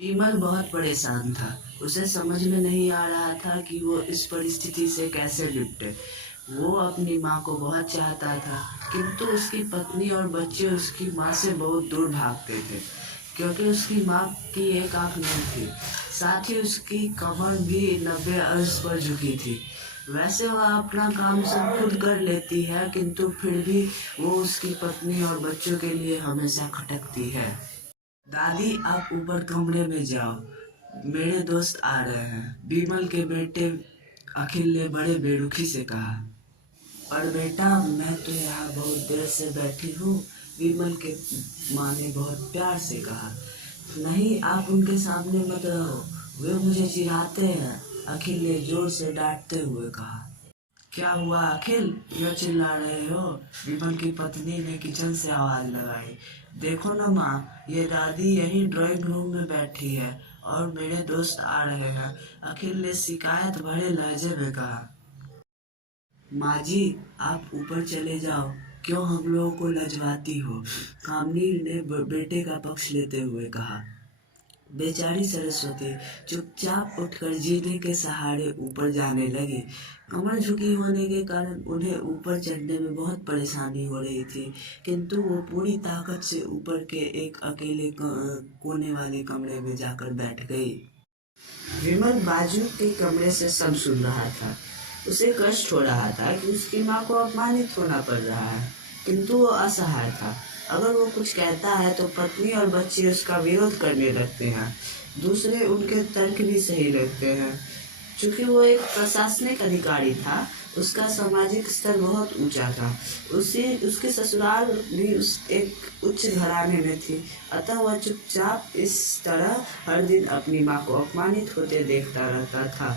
विमल बहुत परेशान था। उसे समझ में नहीं आ रहा था कि वो इस परिस्थिति से कैसे निपटे। वो अपनी माँ को बहुत चाहता था, किंतु उसकी पत्नी और बच्चे उसकी माँ से बहुत दूर भागते थे, क्योंकि उसकी माँ की एक आंख नहीं थी। साथ ही उसकी कमर भी 90 अर्श पर झुकी थी। वैसे वह अपना काम सब खुद कर लेती है, किंतु फिर भी वो उसकी पत्नी और बच्चों के लिए हमेशा खटकती है। दादी, आप ऊपर कमरे में जाओ, मेरे दोस्त आ रहे हैं, विमल के बेटे अखिल ने बड़े बेरुखी से कहा। और बेटा, मैं तो यहाँ बहुत देर से बैठी हूँ, विमल के माँ ने बहुत प्यार से कहा। नहीं, आप उनके सामने मत रहो, वे मुझे चिढ़ाते हैं, अखिल ने जोर से डांटते हुए कहा। क्या हुआ अखिल, क्यों चिल्ला रहे हो? विमल की पत्नी ने किचन से आवाज लगाई। देखो ना माँ, ये दादी यही ड्राइंग रूम में बैठी है और मेरे दोस्त आ रहे हैं, अखिल ने शिकायत भरे लहजे में कहा। माँ जी, आप ऊपर चले जाओ, क्यों हम लोगों को लजवाती हो? कामनी ने बेटे का पक्ष लेते हुए कहा। बेचारी सरस्वती चुपचाप उठकर जीने के सहारे ऊपर जाने लगी। कमर झुकी होने के कारण उन्हें ऊपर चढ़ने में बहुत परेशानी हो रही थी, किंतु वो पूरी ताकत से ऊपर के एक अकेले कोने वाले कमरे में जाकर बैठ गई। विमल बाजू के कमरे से सब सुन रहा था। उसे कष्ट हो रहा था कि उसकी माँ को अपमानित होना पड़ रहा है, किंतु वो असहाय था। अगर वो कुछ कहता है तो पत्नी और बच्चे उसका विरोध करने लगते हैं। दूसरे उनके तर्क भी सही लगते हैं। चूंकि वो एक प्रशासनिक अधिकारी था, उसका सामाजिक स्तर बहुत ऊंचा था। उसके ससुराल भी एक उच्च घराने में थी, अतः वह चुपचाप इस तरह हर दिन अपनी माँ को अपमानित होते देखता रहता था।